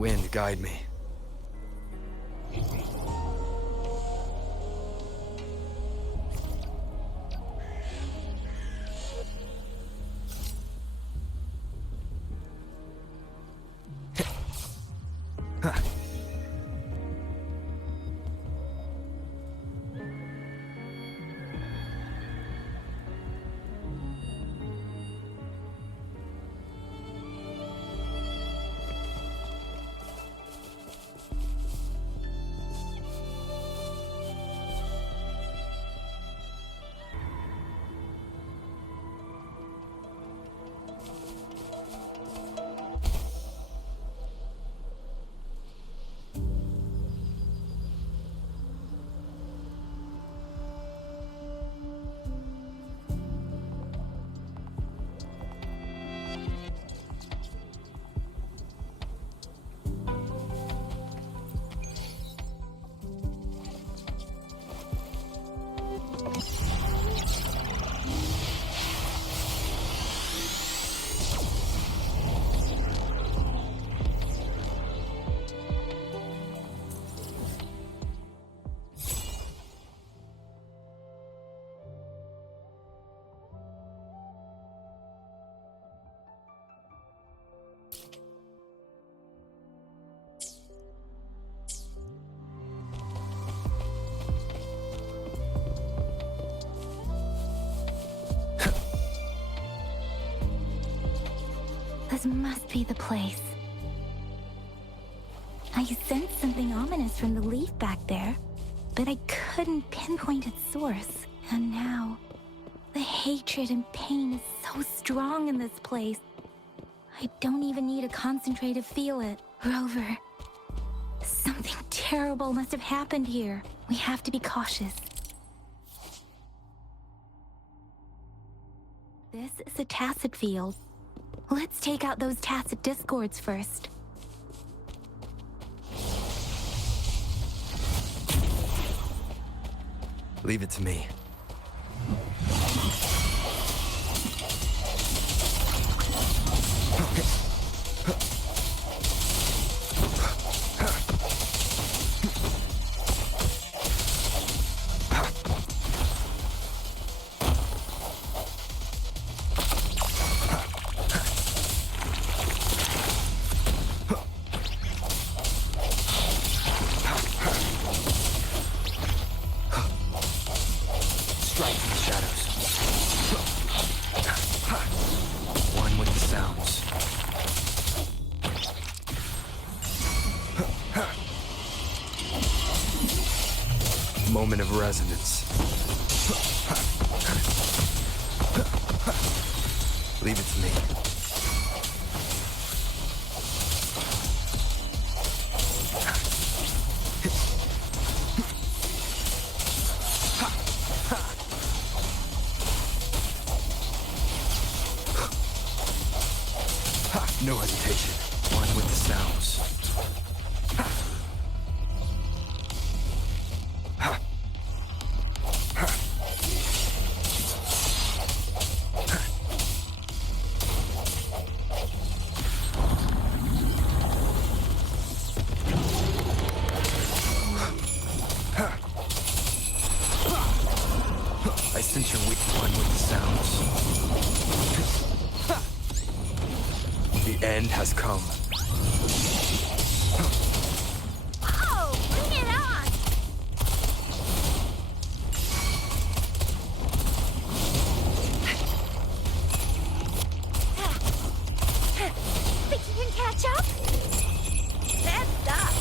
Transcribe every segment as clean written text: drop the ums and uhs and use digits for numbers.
Wind, guide me. This must be the place. I sensed something ominous from the leaf back there, but I couldn't pinpoint its source. And now, the hatred and pain is so strong in this place. I don't even need to concentrate to feel it. Rover, something terrible must have happened here. We have to be cautious. This is a tacit field. Let's take out those tacit discords first. Leave it to me. Moment of resonance. Leave it to me. No hesitation. One with the sounds. I sense your weak one with the sounds. The end has come. Oh, bring it on! Think you can catch up? That's up.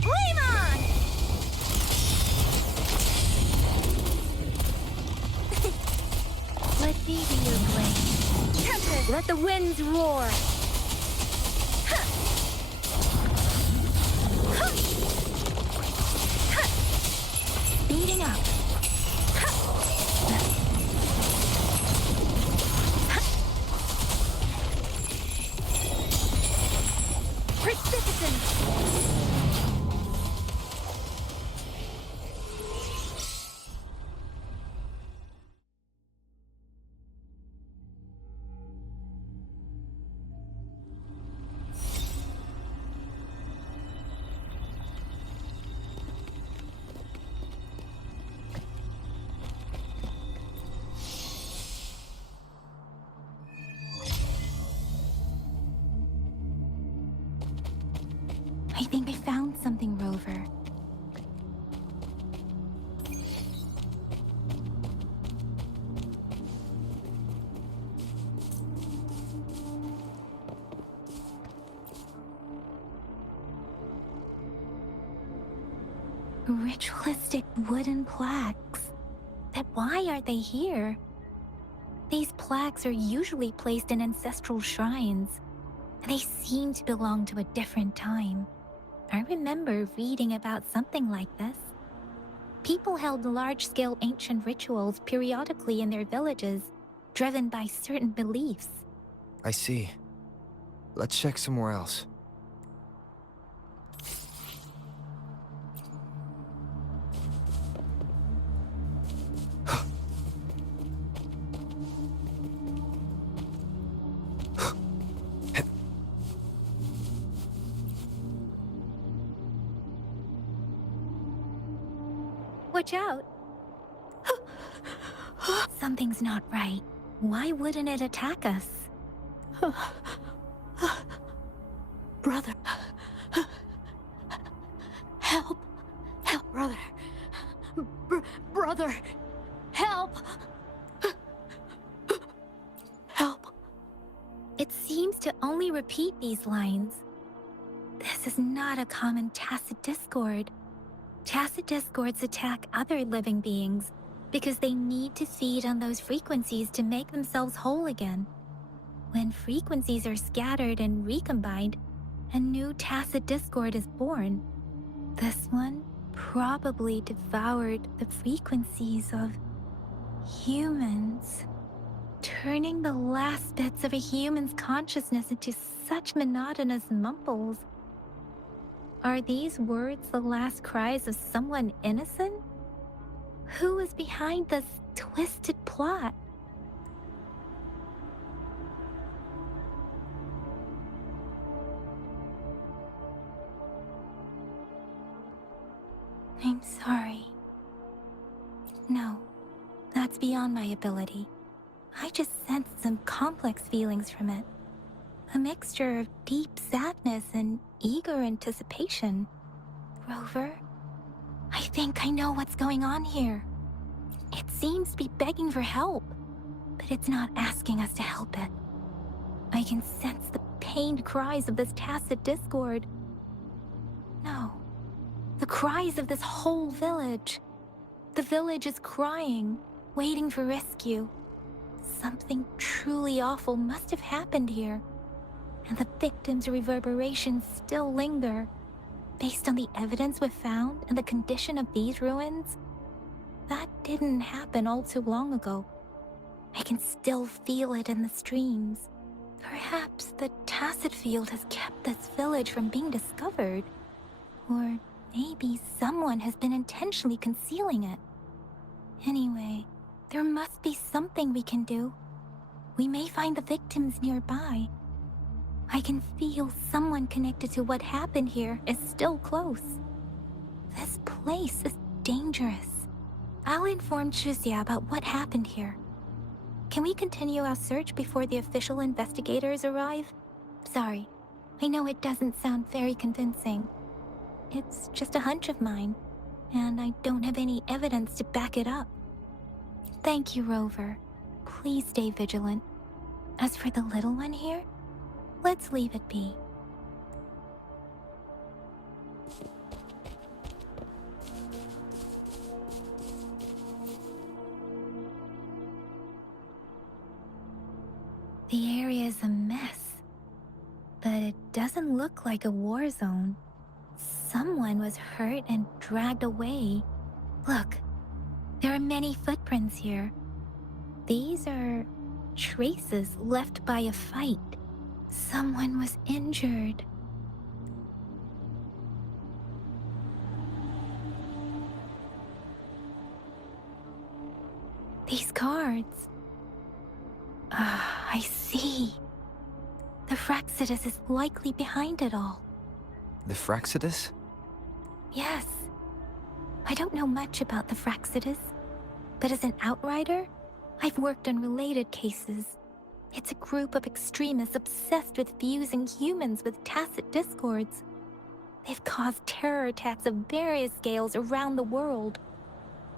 Flame on! Let me be your blade. Tempest, let the winds roar. Speeding up. Precipitant. think I found something, Rover. Ritualistic wooden plaques. But why are they here? These plaques are usually placed in ancestral shrines, and they seem to belong to a different time. I remember reading about something like this. People held large-scale ancient rituals periodically in their villages, driven by certain beliefs. I see. Let's check somewhere else. Watch out! Something's not right. Why wouldn't it attack us? Brother. Help. Help, brother. Brother. Help. Help. It seems to only repeat these lines. This is not a common tacit discord. Tacit discords attack other living beings because they need to feed on those frequencies to make themselves whole again. When frequencies are scattered and recombined, a new tacit discord is born. This one probably devoured the frequencies of humans, turning the last bits of a human's consciousness into such monotonous mumbles. Are these words the last cries of someone innocent? Who is behind this twisted plot? I'm sorry. No, that's beyond my ability. I just sensed some complex feelings from it. A mixture of deep sadness and eager anticipation. Rover, I think I know what's going on here. It seems to be begging for help, but it's not asking us to help it. I can sense the pained cries of this tacit discord. No, the cries of this whole village. The village is crying, waiting for rescue. Something truly awful must have happened here, and the victims' reverberations still linger. Based on the evidence we've found and the condition of these ruins, that didn't happen all too long ago. I can still feel it in the streams. Perhaps the tacit field has kept this village from being discovered. Or maybe someone has been intentionally concealing it. Anyway, there must be something we can do. We may find the victims nearby. I can feel someone connected to what happened here is still close. This place is dangerous. I'll inform Shuzia about what happened here. Can we continue our search before the official investigators arrive? Sorry, I know it doesn't sound very convincing. It's just a hunch of mine, and I don't have any evidence to back it up. Thank you, Rover. Please stay vigilant. As for the little one here, let's leave it be. The area is a mess, but it doesn't look like a war zone. Someone was hurt and dragged away. Look, there are many footprints here. These are traces left by a fight. Someone was injured. These cards. I see. The Fraxidus is likely behind it all. The Fraxidus? Yes. I don't know much about the Fraxidus, but as an outrider, I've worked on related cases. It's a group of extremists obsessed with fusing humans with tacit discords. They've caused terror attacks of various scales around the world.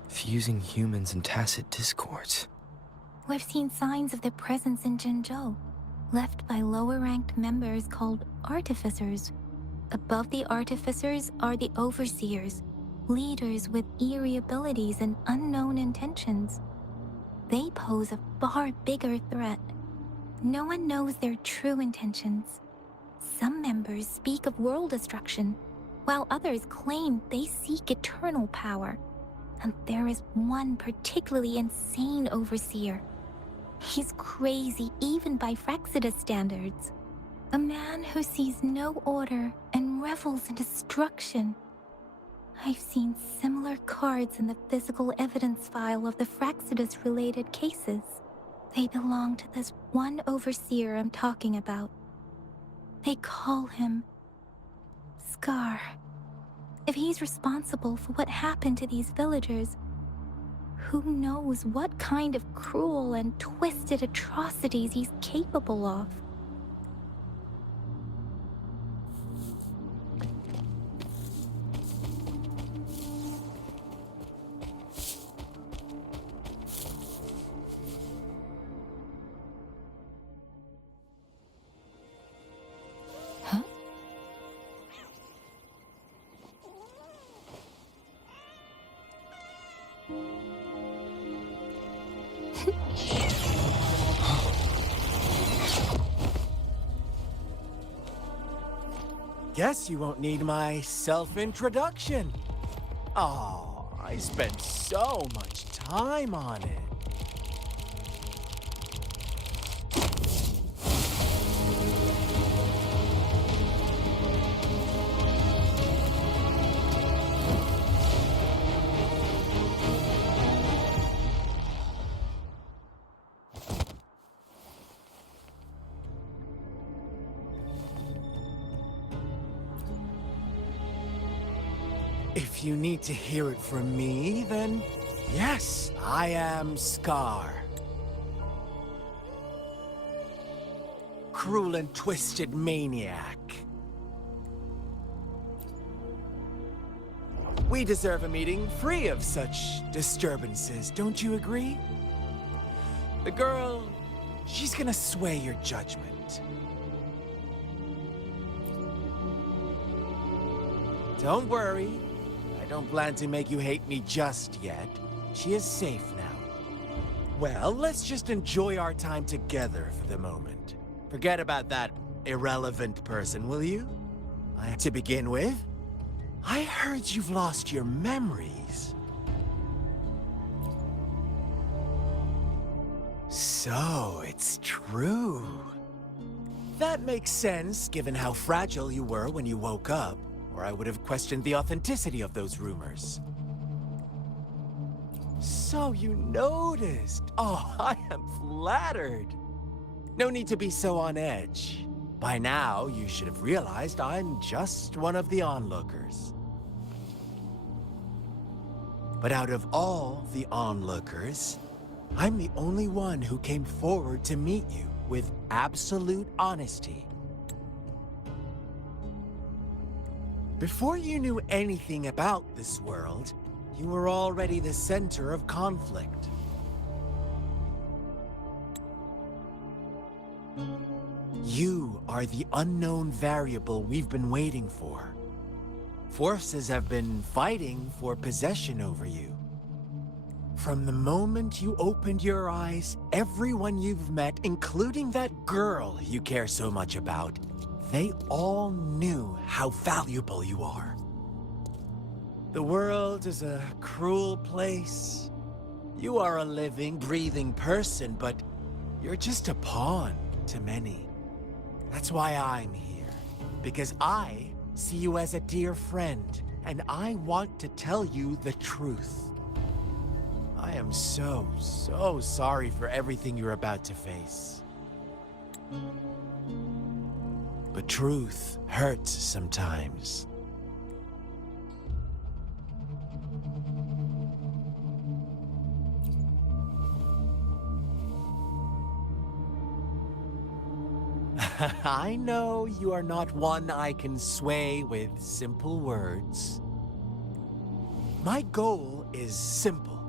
Fusing humans in tacit discords. We've seen signs of their presence in Jinzhou, left by lower-ranked members called artificers. Above the artificers are the overseers, leaders with eerie abilities and unknown intentions. They pose a far bigger threat. No one knows their true intentions. Some members speak of world destruction, while others claim they seek eternal power. And there is one particularly insane overseer. He's crazy even by Frexidus standards. A man who sees no order and revels in destruction. I've seen similar cards in the physical evidence file of the Frexidus-related cases. They belong to this one overseer I'm talking about. They call him Scar. If he's responsible for what happened to these villagers, who knows what kind of cruel and twisted atrocities he's capable of? Huh? Guess you won't need my self-introduction. Oh, I spent so much time on it. If you need to hear it from me, then yes, I am Scar. Cruel and twisted maniac. We deserve a meeting free of such disturbances, don't you agree? The girl, she's gonna sway your judgment. Don't worry. I don't plan to make you hate me just yet. She is safe now. Well, let's just enjoy our time together for the moment. Forget about that irrelevant person, will you? To begin with, I heard you've lost your memories. So, it's true. That makes sense, given how fragile you were when you woke up. Or I would have questioned the authenticity of those rumors. So you noticed. Oh, I am flattered. No need to be so on edge. By now, you should have realized I'm just one of the onlookers. But out of all the onlookers, I'm the only one who came forward to meet you with absolute honesty. Before you knew anything about this world, you were already the center of conflict. You are the unknown variable we've been waiting for. Forces have been fighting for possession over you. From the moment you opened your eyes, everyone you've met, including that girl you care so much about, they all knew how valuable you are. The world is a cruel place. You are a living, breathing person, but you're just a pawn to many. That's why I'm here. Because I see you as a dear friend, and I want to tell you the truth. I am so sorry for everything you're about to face. But truth hurts sometimes. I know you are not one I can sway with simple words. My goal is simple.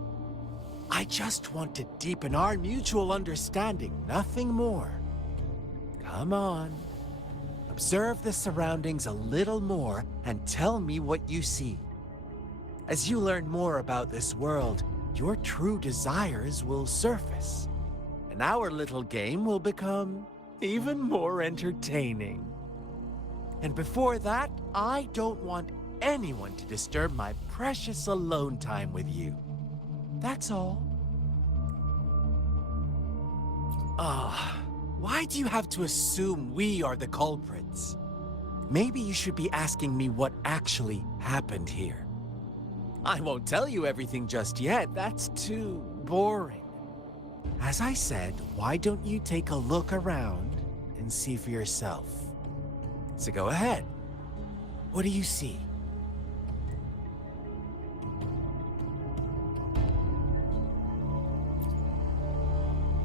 I just want to deepen our mutual understanding, nothing more. Come on. Observe the surroundings a little more and tell me what you see. As you learn more about this world, your true desires will surface, and our little game will become even more entertaining. And before that, I don't want anyone to disturb my precious alone time with you. That's all. Why do you have to assume we are the culprits? Maybe you should be asking me what actually happened here. I won't tell you everything just yet, that's too boring. As I said, why don't you take a look around and see for yourself? So go ahead. What do you see?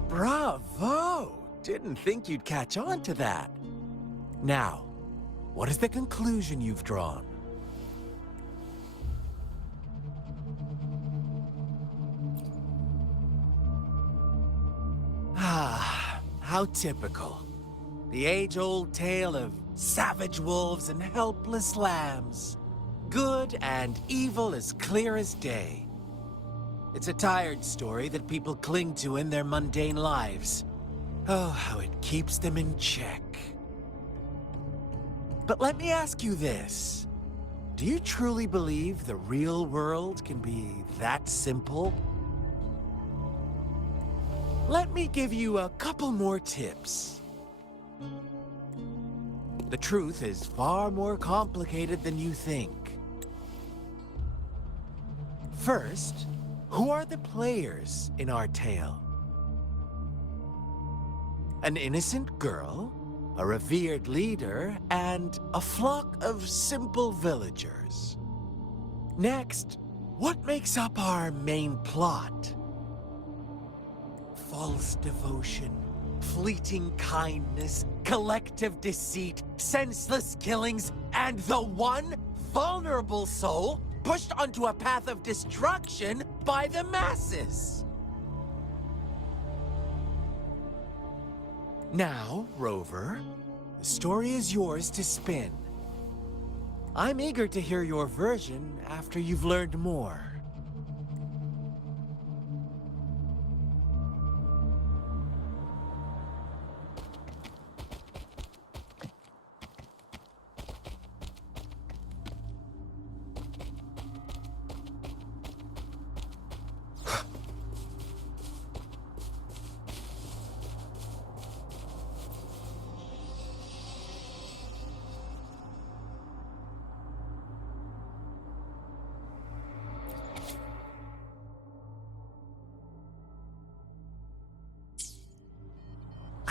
Bravo! Didn't think you'd catch on to that. Now, what is the conclusion you've drawn? How typical. The age-old tale of savage wolves and helpless lambs. Good and evil as clear as day. It's a tired story that people cling to in their mundane lives. Oh, how it keeps them in check. But let me ask you this. Do you truly believe the real world can be that simple? Let me give you a couple more tips. The truth is far more complicated than you think. First, who are the players in our tale? An innocent girl, a revered leader, and a flock of simple villagers. Next, what makes up our main plot? False devotion, fleeting kindness, collective deceit, senseless killings, and the one vulnerable soul pushed onto a path of destruction by the masses. Now, Rover, the story is yours to spin. I'm eager to hear your version after you've learned more.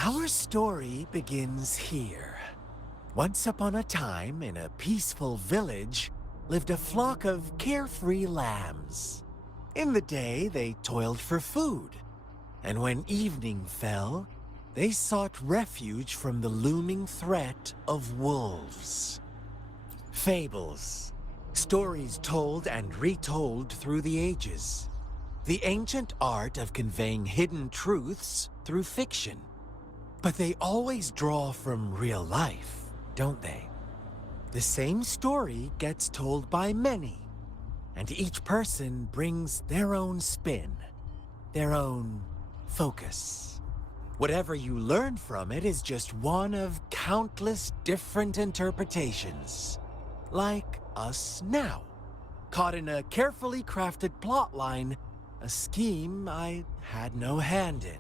Our story begins here. Once upon a time, in a peaceful village, lived a flock of carefree lambs. In the day, they toiled for food, and when evening fell, they sought refuge from the looming threat of wolves. Fables, stories told and retold through the ages. The ancient art of conveying hidden truths through fiction. But they always draw from real life, don't they? The same story gets told by many, and each person brings their own spin, their own focus. Whatever you learn from it is just one of countless different interpretations. Like us now, caught in a carefully crafted plotline, a scheme I had no hand in.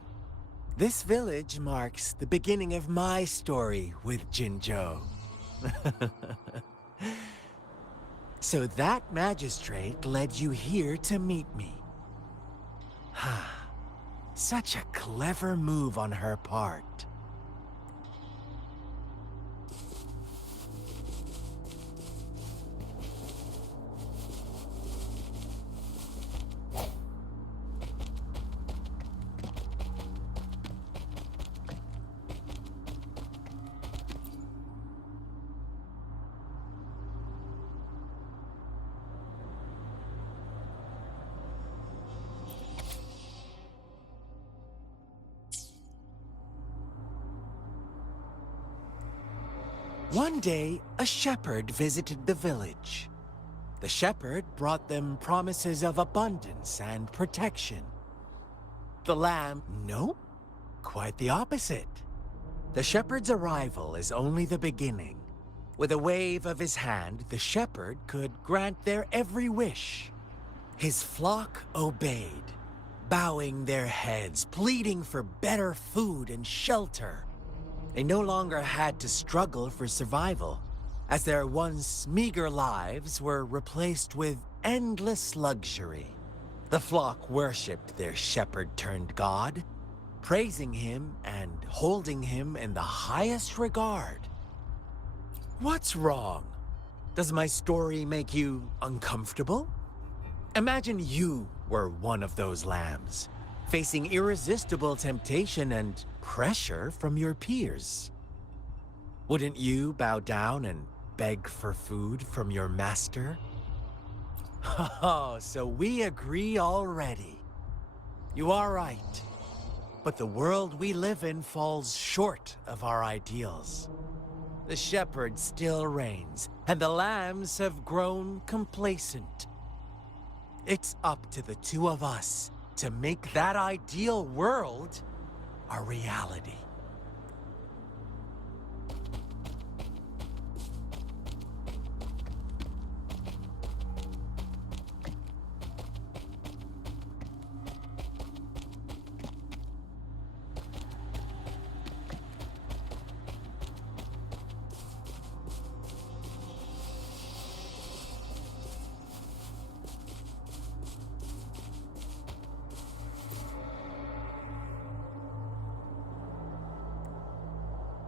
This village marks the beginning of my story with Jinzhou. So that magistrate led you here to meet me. Such a clever move on her part. One day, a shepherd visited the village. The shepherd brought them promises of abundance and protection. The lamb, no, quite the opposite. The shepherd's arrival is only the beginning. With a wave of his hand, the shepherd could grant their every wish. His flock obeyed, bowing their heads, pleading for better food and shelter. They no longer had to struggle for survival, as their once meager lives were replaced with endless luxury. The flock worshipped their shepherd-turned-god, praising him and holding him in the highest regard. What's wrong? Does my story make you uncomfortable? Imagine you were one of those lambs, facing irresistible temptation and pressure from your peers. Wouldn't you bow down and beg for food from your master? Oh, so we agree already. You are right. But the world we live in falls short of our ideals. The shepherd still reigns, and the lambs have grown complacent. It's up to the two of us to make that ideal world a reality.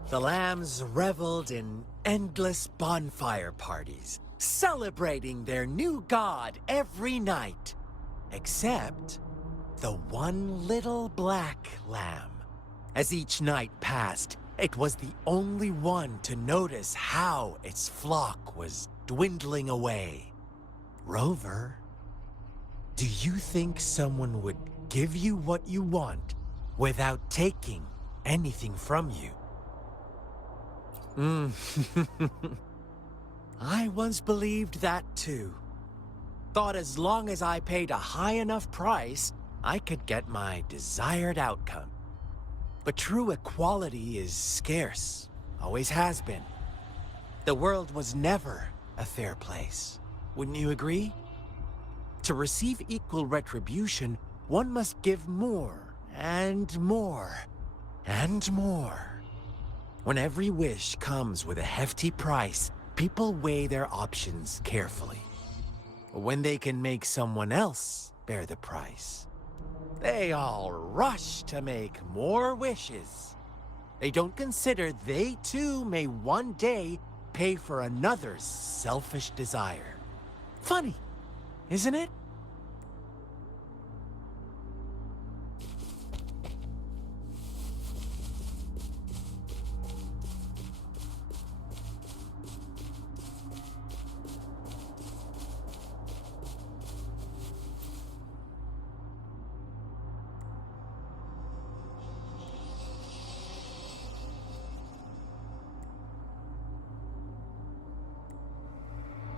The lambs reveled in endless bonfire parties, celebrating their new god every night. Except the one little black lamb. As each night passed, it was the only one to notice how its flock was dwindling away. Rover, do you think someone would give you what you want without taking anything from you? I once believed that too. Thought as long as I paid a high enough price, I could get my desired outcome. But true equality is scarce, always has been. The world was never a fair place, wouldn't you agree? To receive equal retribution, one must give more, and more, and more. When every wish comes with a hefty price, people weigh their options carefully. When they can make someone else bear the price, they all rush to make more wishes. They don't consider they too may one day pay for another's selfish desire. Funny, isn't it?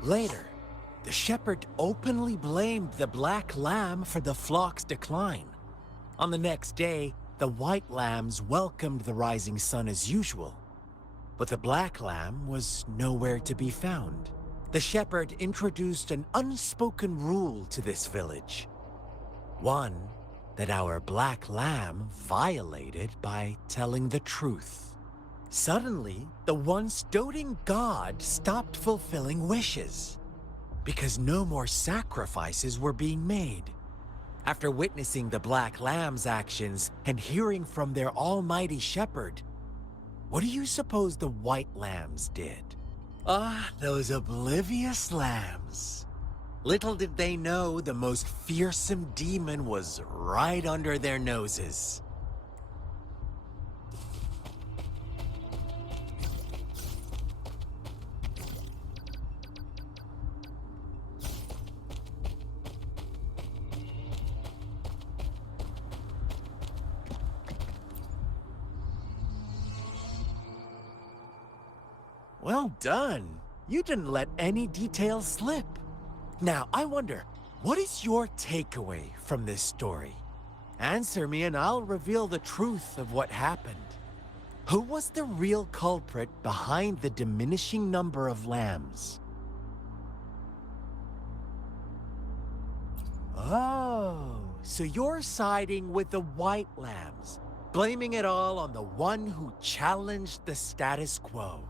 Later, the shepherd openly blamed the black lamb for the flock's decline. On the next day, the white lambs welcomed the rising sun as usual. But the black lamb was nowhere to be found. The shepherd introduced an unspoken rule to this village. One that our black lamb violated by telling the truth. Suddenly, the once doting god stopped fulfilling wishes, because no more sacrifices were being made. After witnessing the Black Lamb's actions and hearing from their almighty shepherd, what do you suppose the White Lambs did? Ah, those oblivious lambs. Little did they know the most fearsome demon was right under their noses. Well done. You didn't let any details slip. Now, I wonder, what is your takeaway from this story? Answer me and I'll reveal the truth of what happened. Who was the real culprit behind the diminishing number of lambs? Oh, so you're siding with the white lambs, blaming it all on the one who challenged the status quo.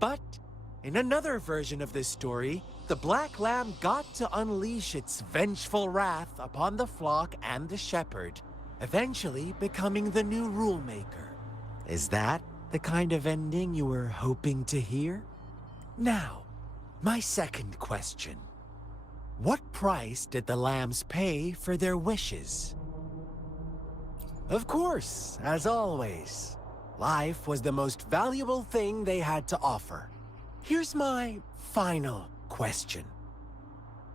But in another version of this story, the black lamb got to unleash its vengeful wrath upon the flock and the shepherd, eventually becoming the new rule maker. Is that the kind of ending you were hoping to hear? Now, my second question. What price did the lambs pay for their wishes? Of course, as always, life was the most valuable thing they had to offer. Here's my final question.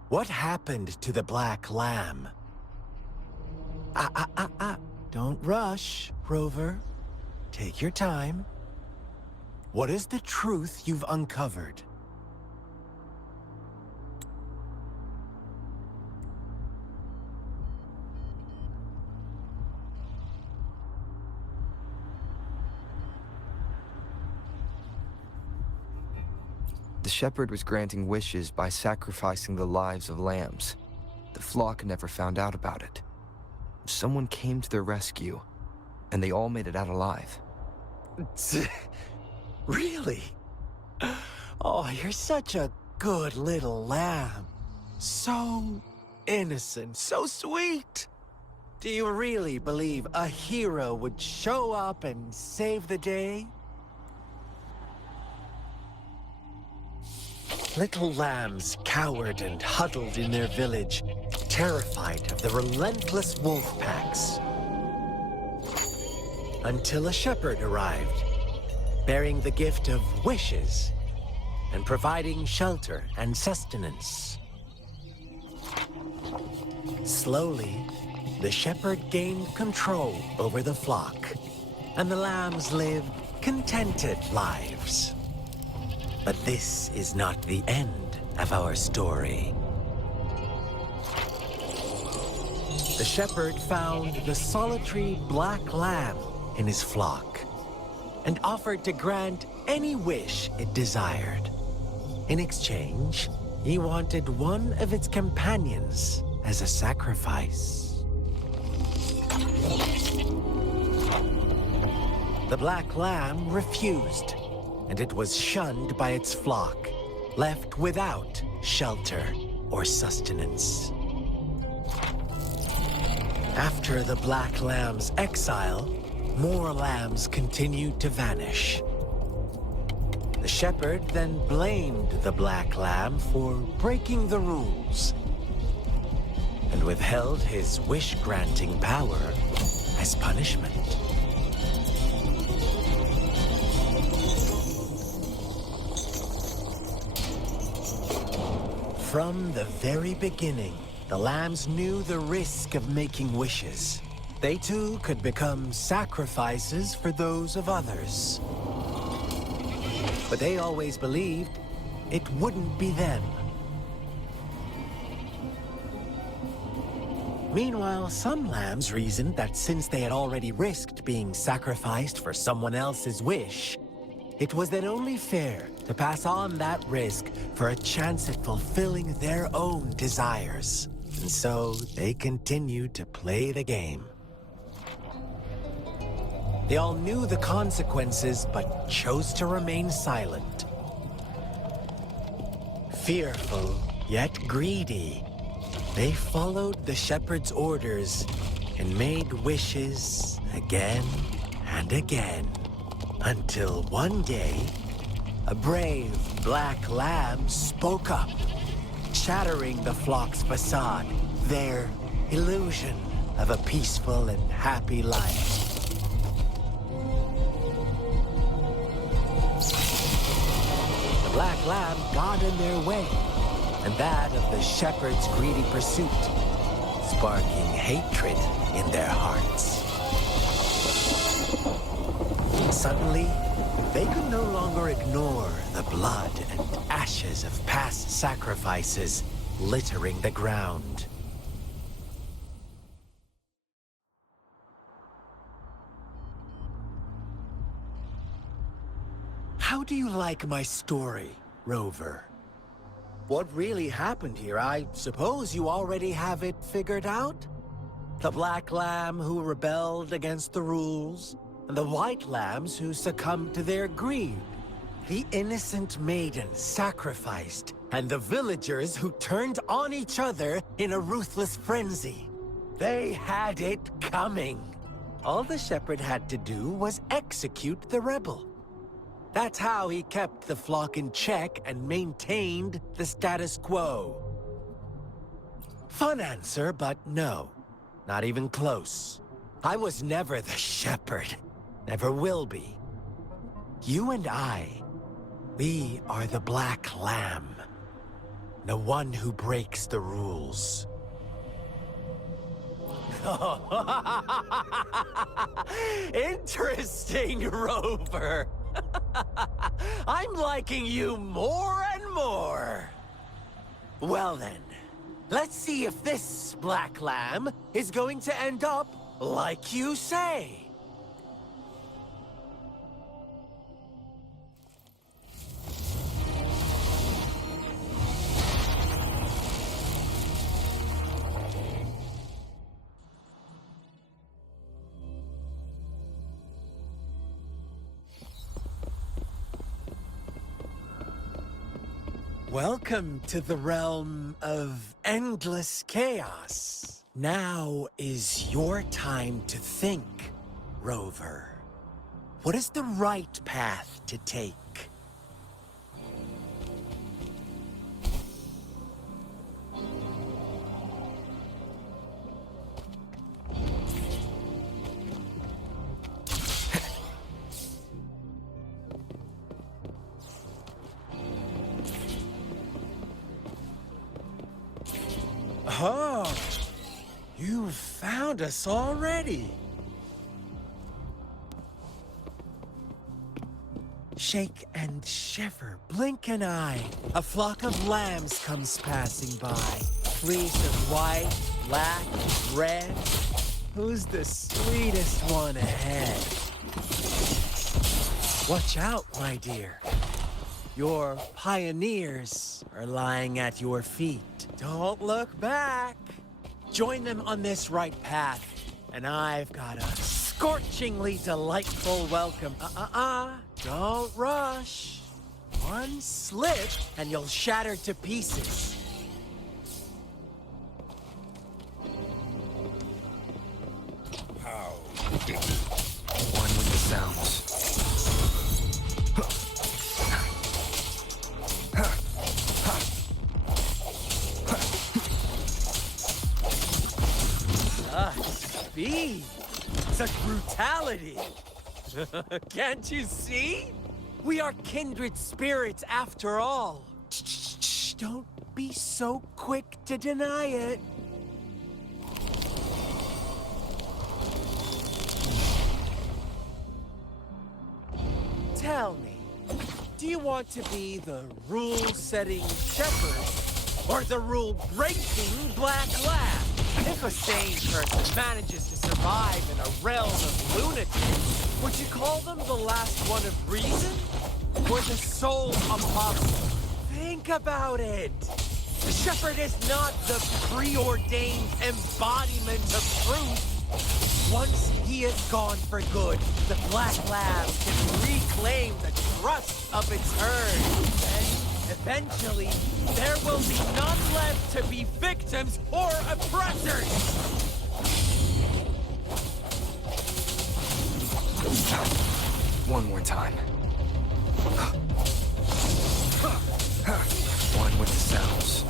What happened to the black lamb? Don't rush, Rover. Take your time. What is the truth you've uncovered? The shepherd was granting wishes by sacrificing the lives of lambs. The flock never found out about it. Someone came to their rescue, and they all made it out alive. Really? Oh, you're such a good little lamb. So innocent, so sweet. Do you really believe a hero would show up and save the day? Little lambs cowered and huddled in their village, terrified of the relentless wolf packs. Until a shepherd arrived, bearing the gift of wishes and providing shelter and sustenance. Slowly, the shepherd gained control over the flock, and the lambs lived contented lives. But this is not the end of our story. The shepherd found the solitary black lamb in his flock and offered to grant any wish it desired. In exchange, he wanted one of its companions as a sacrifice. The black lamb refused, and it was shunned by its flock, left without shelter or sustenance. After the black lamb's exile, more lambs continued to vanish. The shepherd then blamed the black lamb for breaking the rules and withheld his wish-granting power as punishment. From the very beginning, the lambs knew the risk of making wishes. They too could become sacrifices for those of others. But they always believed it wouldn't be them. Meanwhile, some lambs reasoned that since they had already risked being sacrificed for someone else's wish, it was then only fair to pass on that risk for a chance at fulfilling their own desires. And so they continued to play the game. They all knew the consequences, but chose to remain silent. Fearful, yet greedy, they followed the shepherd's orders and made wishes again and again. Until one day, a brave black lamb spoke up, shattering the flock's facade, their illusion of a peaceful and happy life. The black lamb got in their way, and that of the shepherd's greedy pursuit, sparking hatred in their hearts. Suddenly, They could no longer ignore the blood and ashes of past sacrifices littering the ground. How do you like my story, Rover? What really happened here, I suppose you already have it figured out? The black lamb who rebelled against the rules, and the white lambs who succumbed to their greed. The innocent maiden sacrificed, and the villagers who turned on each other in a ruthless frenzy. They had it coming. All the shepherd had to do was execute the rebel. That's how he kept the flock in check and maintained the status quo. Fun answer, but no. Not even close. I was never the shepherd. Never will be. You and I, we are the black lamb. The one who breaks the rules. Interesting, Rover. I'm liking you more and more. Well then, let's see if this black lamb is going to end up like you say. Welcome to the realm of endless chaos. Now is your time to think, Rover. What is the right path to take? Oh, you found us already. Shake and shiver, blink an eye. A flock of lambs comes passing by. Fleece of white, black, red. Who's the sweetest one ahead? Watch out, my dear. Your pioneers are lying at your feet. Don't look back. Join them on this right path, and I've got a scorchingly delightful welcome. Don't rush. One slip, and you'll shatter to pieces. How? One with the sounds. Speed! Such brutality! Can't you see? We are kindred spirits after all. Shh, don't be so quick to deny it. Tell me, do you want to be the rule-setting shepherd or the rule-breaking black lamb? If a sane person manages to survive in a realm of lunatics, would you call them the last one of reason? Or the sole apostle? Think about it! The shepherd is not the preordained embodiment of truth. Once he is gone for good, the black lamb can reclaim the trust of its herd. And eventually, there will be none left to be victims or oppressors! One more time. One with the sounds.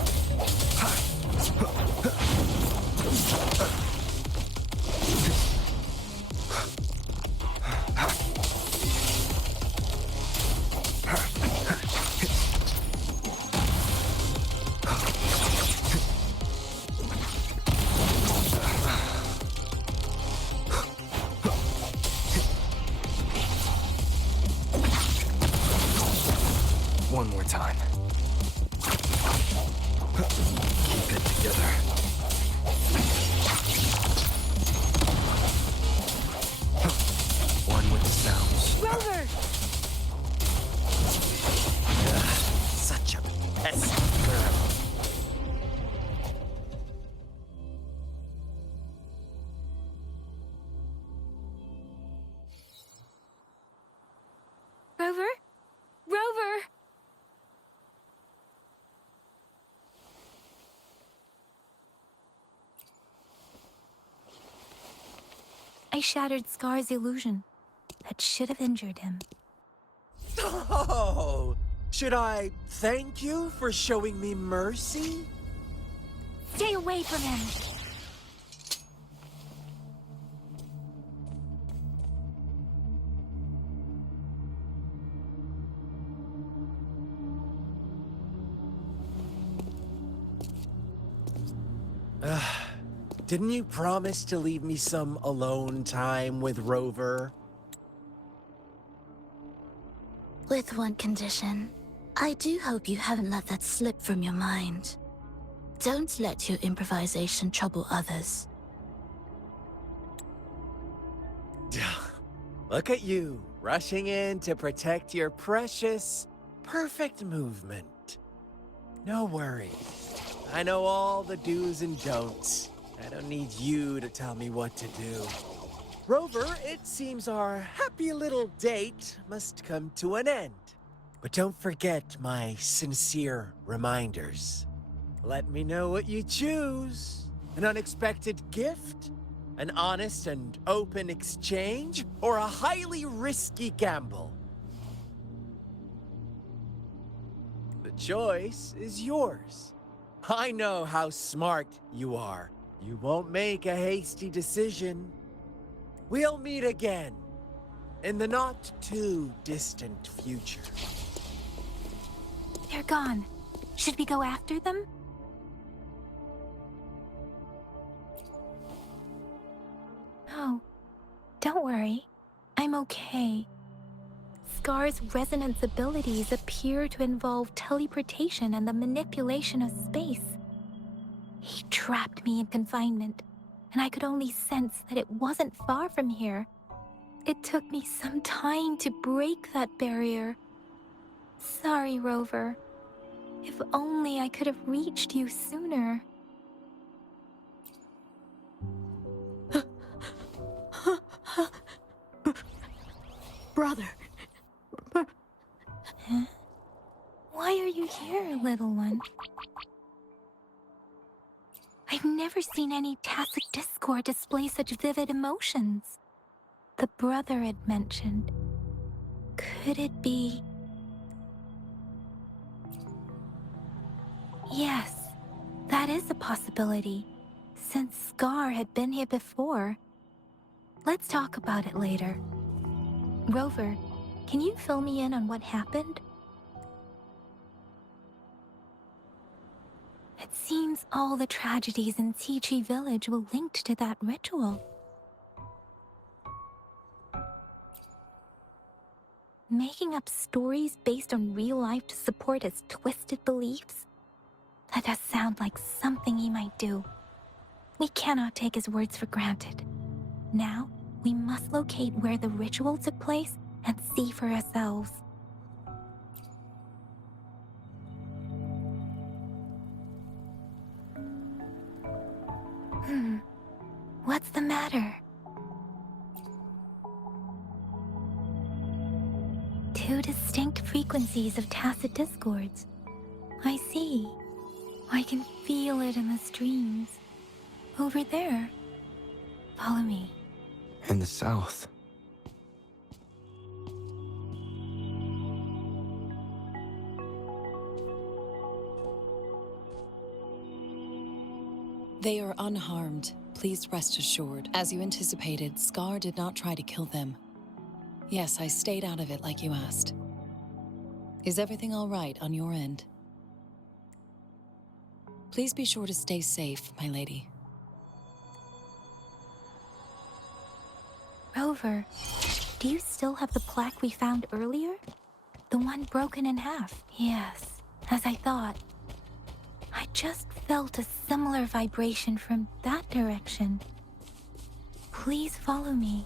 together. One with the sounds. Rover! Such a pesky girl. Rover? Rover! I shattered Scar's illusion. That should have injured him. Oh, should I thank you for showing me mercy? Stay away from him! Didn't you promise to leave me some alone time with Rover? With one condition. I do hope you haven't let that slip from your mind. Don't let your improvisation trouble others. Look at you, rushing in to protect your precious, perfect movement. No worries. I know all the do's and don'ts. I don't need you to tell me what to do. Rover, it seems our happy little date must come to an end. But don't forget my sincere reminders. Let me know what you choose. An unexpected gift? An honest and open exchange? Or a highly risky gamble? The choice is yours. I know how smart you are. You won't make a hasty decision. We'll meet again in the not-too-distant future. They're gone. Should we go after them? No. Don't worry. I'm okay. Scar's resonance abilities appear to involve teleportation and the manipulation of space. He trapped me in confinement, and I could only sense that it wasn't far from here. It took me some time to break that barrier. Sorry, Rover. If only I could have reached you sooner. Brother. Huh? Why are you here, little one? I've never seen any tacit discord display such vivid emotions. The brother had mentioned. Could it be... Yes, that is a possibility, since Scar had been here before. Let's talk about it later. Rover, can you fill me in on what happened? It seems all the tragedies in Tea Village were linked to that ritual. Making up stories based on real life to support his twisted beliefs? That does sound like something he might do. We cannot take his words for granted. Now, we must locate where the ritual took place and see for ourselves. What's the matter? Two distinct frequencies of tacit discords. I see. I can feel it in the streams. Over there. Follow me. In the south. They are unharmed. Please rest assured. As you anticipated, Scar did not try to kill them. Yes, I stayed out of it like you asked. Is everything all right on your end? Please be sure to stay safe, my lady. Rover, do you still have the plaque we found earlier? The one broken in half? Yes, as I thought. I just felt a similar vibration from that direction. Please follow me.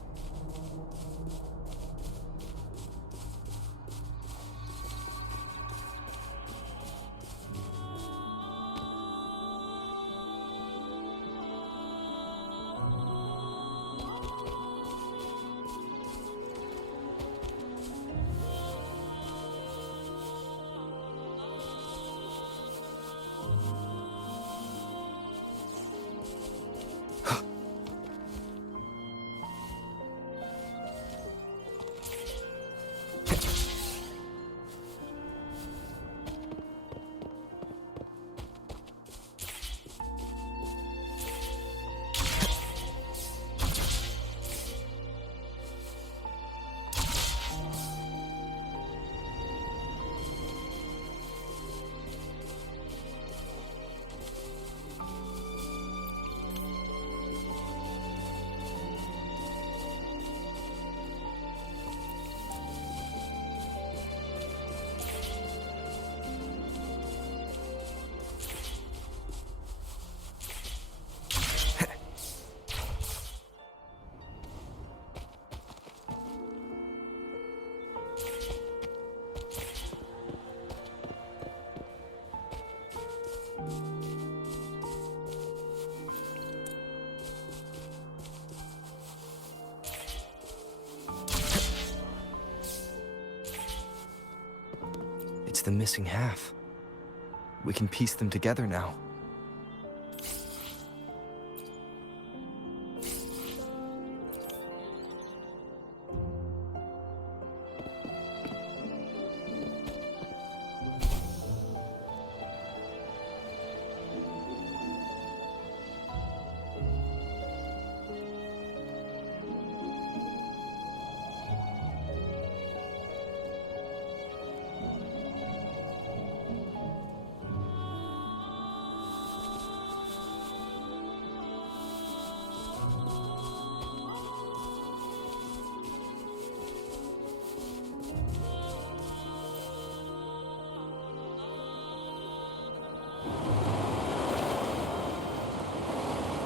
It's the missing half. We can piece them together now.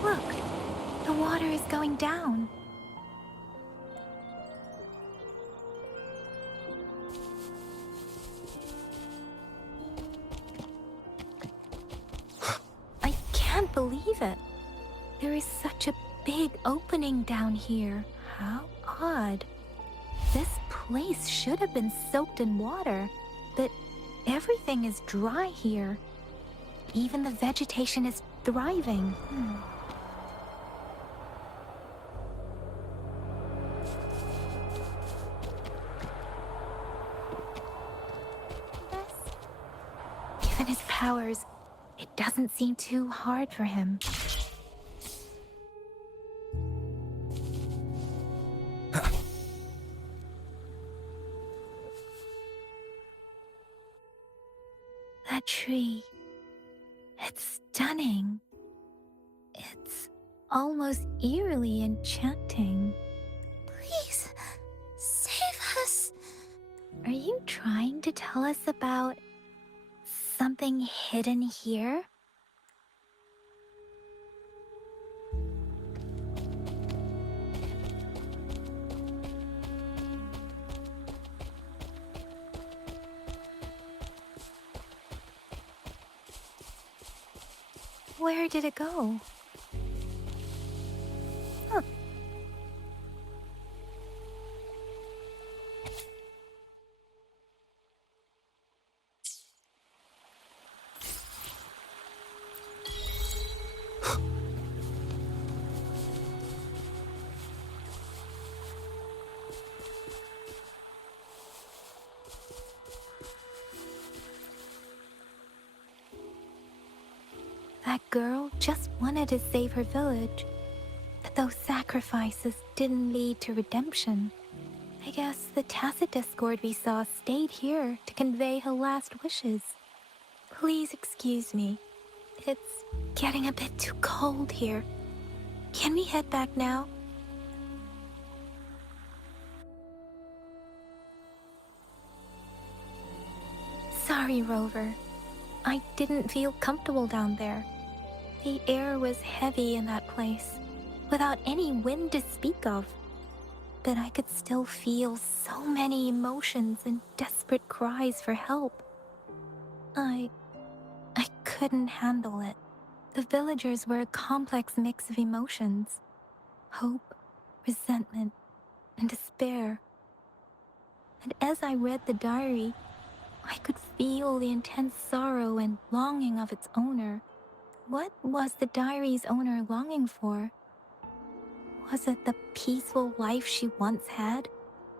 Look, the water is going down. I can't believe it. There is such a big opening down here. How odd. This place should have been soaked in water, but everything is dry here. Even the vegetation is thriving. Given his powers, it doesn't seem too hard for him. That tree, it's stunning. It's almost eerily enchanting. Please, save us. Are you trying to tell us about something hidden here? Where did it go? Huh. That girl just wanted to save her village, but those sacrifices didn't lead to redemption. I guess the tacit discord we saw stayed here to convey her last wishes. Please excuse me. It's getting a bit too cold here. Can we head back now? Sorry, Rover. I didn't feel comfortable down there. The air was heavy in that place, without any wind to speak of. But I could still feel so many emotions and desperate cries for help. I couldn't handle it. The villagers were a complex mix of emotions. Hope, resentment, and despair. And as I read the diary, I could feel the intense sorrow and longing of its owner. What was the diary's owner longing for? Was it the peaceful life she once had?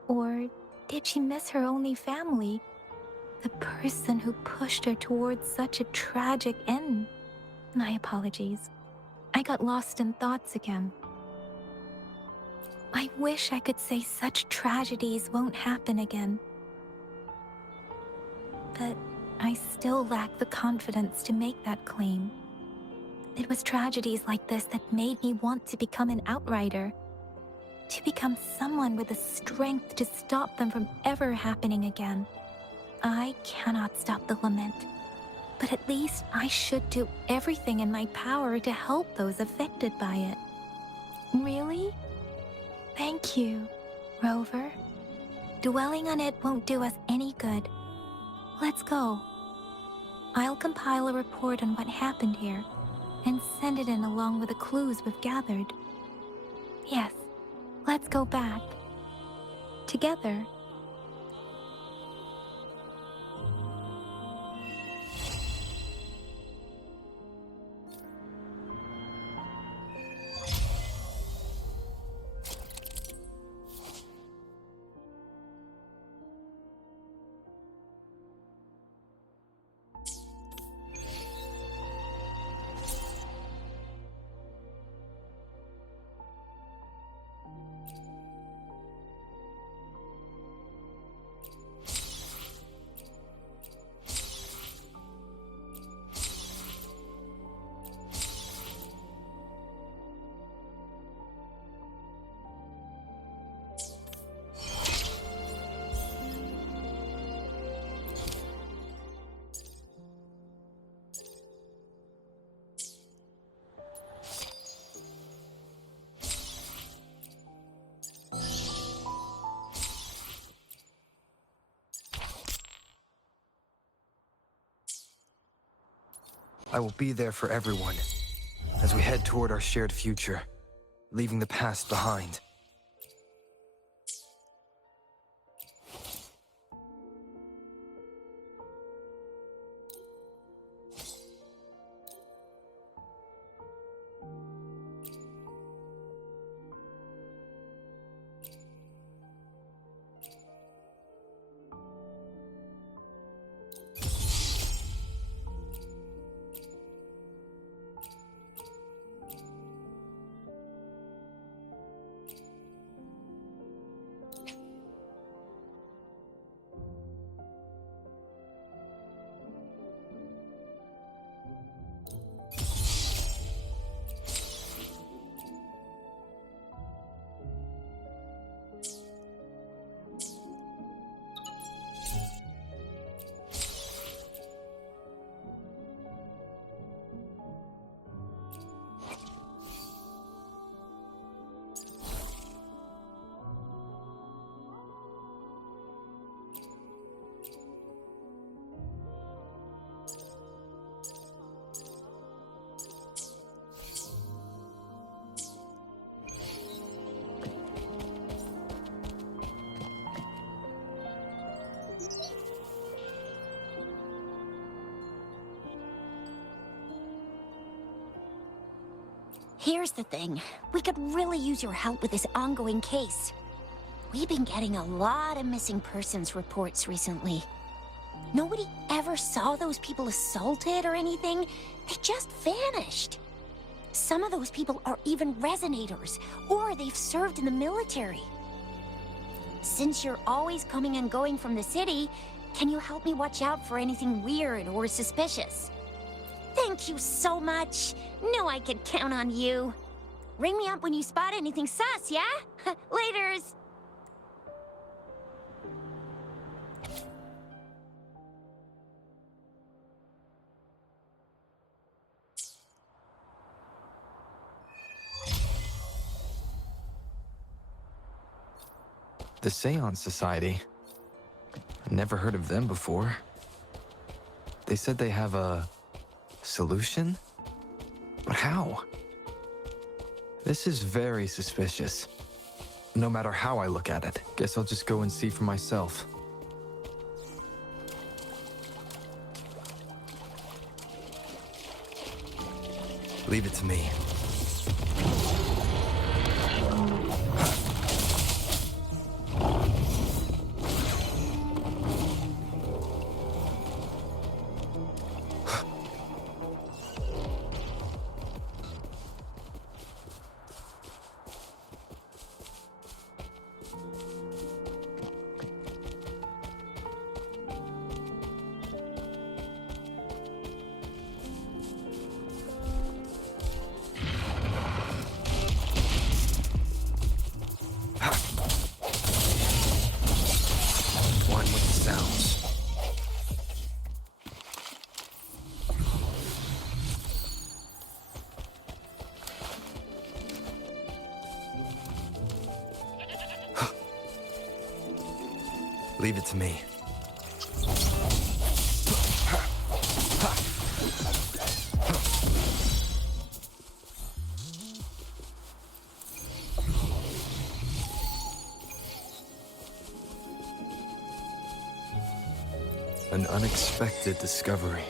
Or did she miss her only family? The person who pushed her towards such a tragic end? My apologies. I got lost in thoughts again. I wish I could say such tragedies won't happen again. But I still lack the confidence to make that claim. It was tragedies like this that made me want to become an outrider. To become someone with the strength to stop them from ever happening again. I cannot stop the lament, but at least I should do everything in my power to help those affected by it. Really? Thank you, Rover. Dwelling on it won't do us any good. Let's go. I'll compile a report on what happened here and send it in along with the clues we've gathered. Yes, let's go back. Together. I will be there for everyone as we head toward our shared future, leaving the past behind. Here's the thing. We could really use your help with this ongoing case. We've been getting a lot of missing persons reports recently. Nobody ever saw those people assaulted or anything. They just vanished. Some of those people are even Resonators, or they've served in the military. Since you're always coming and going from the city, can you help me watch out for anything weird or suspicious? Thank you so much. Knew I could count on you. Ring me up when you spot anything sus, yeah? Laters. The Seance Society. Never heard of them before. They said they have a solution? But how? This is very suspicious. No matter how I look at it, guess I'll just go and see for myself. Leave it to me. One with the sounds. Leave it to me. An unexpected discovery.